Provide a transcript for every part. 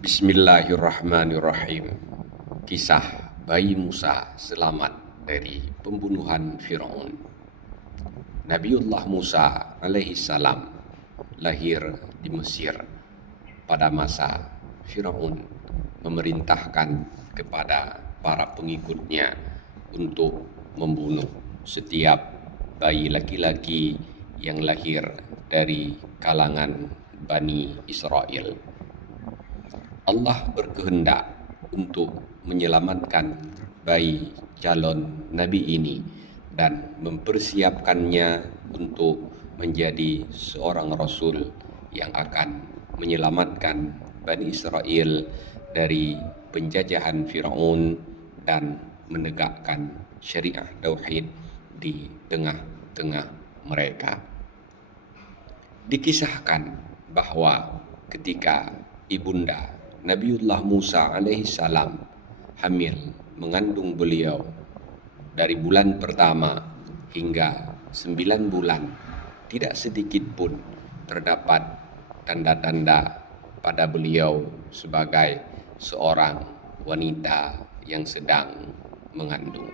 Bismillahirrahmanirrahim. Kisah bayi Musa selamat dari pembunuhan Firaun. Nabiullah Musa alaihi salam lahir di Mesir pada masa Firaun memerintahkan kepada para pengikutnya untuk membunuh setiap bayi laki-laki yang lahir dari kalangan Bani Israel. Allah berkehendak untuk menyelamatkan bayi calon nabi ini dan mempersiapkannya untuk menjadi seorang rasul yang akan menyelamatkan Bani Israel dari penjajahan Firaun dan menegakkan syariah tauhid di tengah-tengah mereka. Dikisahkan bahwa ketika ibunda Nabiullah Musa alaihi salam hamil mengandung beliau dari bulan pertama hingga 9 bulan, tidak sedikit pun terdapat tanda-tanda pada beliau sebagai seorang wanita yang sedang mengandung.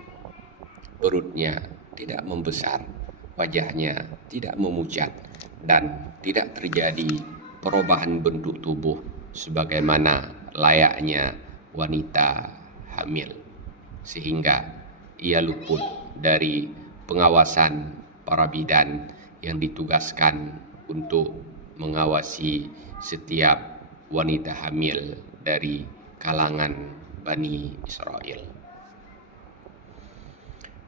Perutnya tidak membesar, wajahnya tidak memucat, dan tidak terjadi perubahan bentuk tubuh sebagaimana layaknya wanita hamil, sehingga ia luput dari pengawasan para bidan yang ditugaskan untuk mengawasi setiap wanita hamil dari kalangan Bani Israel.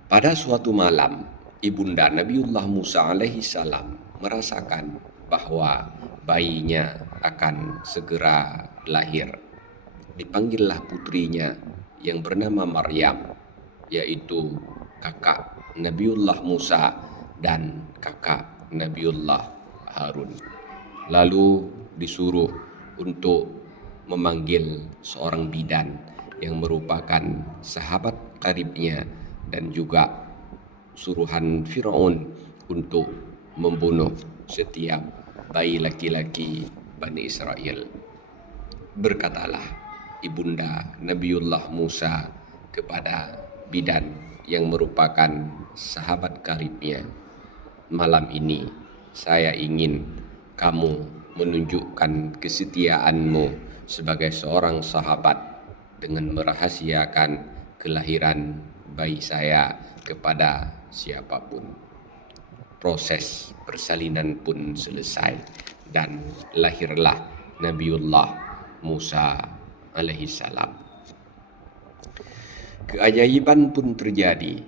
Pada suatu malam, ibunda Nabiullah Musa alaihi salam merasakan bahwa bayinya akan segera lahir. Dipanggillah putrinya yang bernama Maryam, yaitu kakak Nabiullah Musa dan kakak Nabiullah Harun. Lalu disuruh untuk memanggil seorang bidan yang merupakan sahabat karibnya dan juga suruhan Firaun untuk membunuh setiap bayi laki-laki Bani Israel. Berkatalah ibunda Nabiullah Musa kepada bidan yang merupakan sahabat karibnya, "Malam ini saya ingin kamu menunjukkan kesetiaanmu sebagai seorang sahabat dengan merahasiakan kelahiran bayi saya kepada siapapun." Proses persalinan pun selesai dan lahirlah Nabiullah Musa alaihi salam. Keajaiban pun terjadi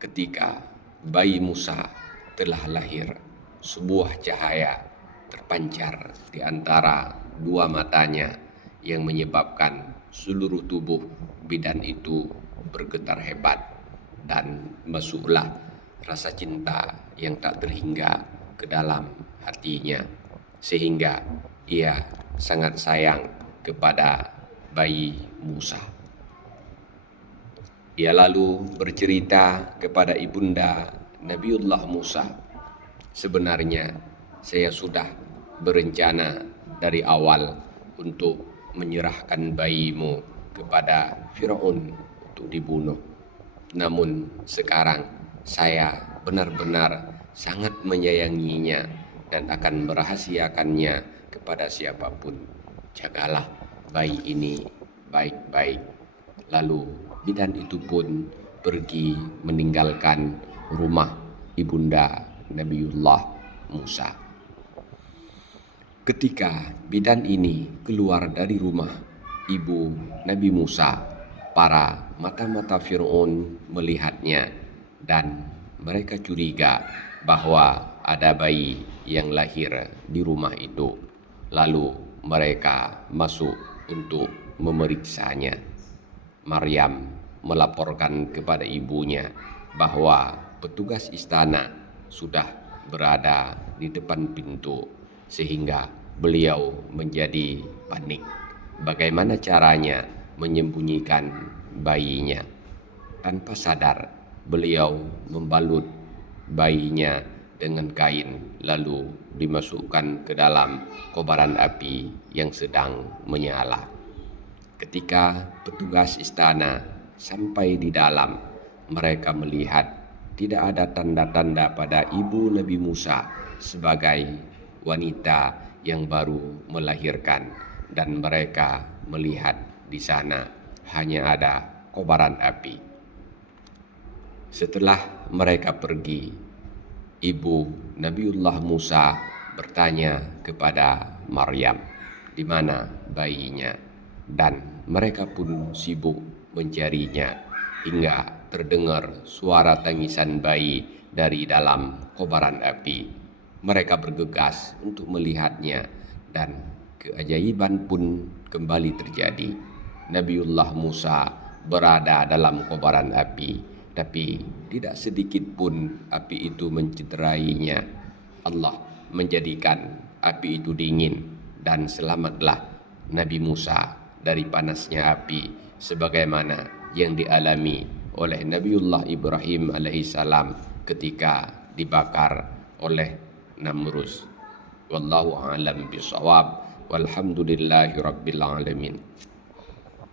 ketika bayi Musa telah lahir. Sebuah cahaya terpancar di antara dua matanya yang menyebabkan seluruh tubuh bidan itu bergetar hebat, dan masuklah rasa cinta yang tak terhingga ke dalam hatinya, sehingga ia sangat sayang kepada bayi Musa. Ia lalu bercerita kepada ibunda Nabiullah Musa, "Sebenarnya saya sudah berencana dari awal untuk menyerahkan bayimu kepada Firaun untuk dibunuh. Namun sekarang saya benar-benar sangat menyayanginya dan akan merahasiakannya kepada siapapun. Jagalah bayi ini baik-baik." Lalu bidan itu pun pergi meninggalkan rumah ibunda Nabiullah Musa. Ketika bidan ini keluar dari rumah ibu Nabi Musa, para mata-mata Firaun melihatnya dan mereka curiga bahwa ada bayi yang lahir di rumah itu. Lalu mereka masuk untuk memeriksanya. Maryam melaporkan kepada ibunya bahwa petugas istana sudah berada di depan pintu, sehingga beliau menjadi panik. Bagaimana caranya menyembunyikan bayinya? Tanpa sadar, beliau membalut bayinya dengan kain lalu dimasukkan ke dalam kobaran api yang sedang menyala. Ketika petugas istana sampai di dalam, mereka melihat tidak ada tanda-tanda pada ibu Nabi Musa sebagai wanita yang baru melahirkan, dan mereka melihat di sana hanya ada kobaran api. Setelah mereka pergi, ibu Nabiullah Musa bertanya kepada Maryam, di mana bayinya, dan mereka pun sibuk mencarinya hingga terdengar suara tangisan bayi dari dalam kobaran api. Mereka bergegas untuk melihatnya dan keajaiban pun kembali terjadi. Nabiullah Musa berada dalam kobaran api, tapi tidak sedikit pun api itu mencederainya. Allah menjadikan api itu dingin dan selamatlah Nabi Musa dari panasnya api sebagaimana yang dialami oleh Nabiullah Ibrahim alaihissalam ketika dibakar oleh Namrus. Wallahu a'lam bishawab. Walhamdulillahi rabbil alamin.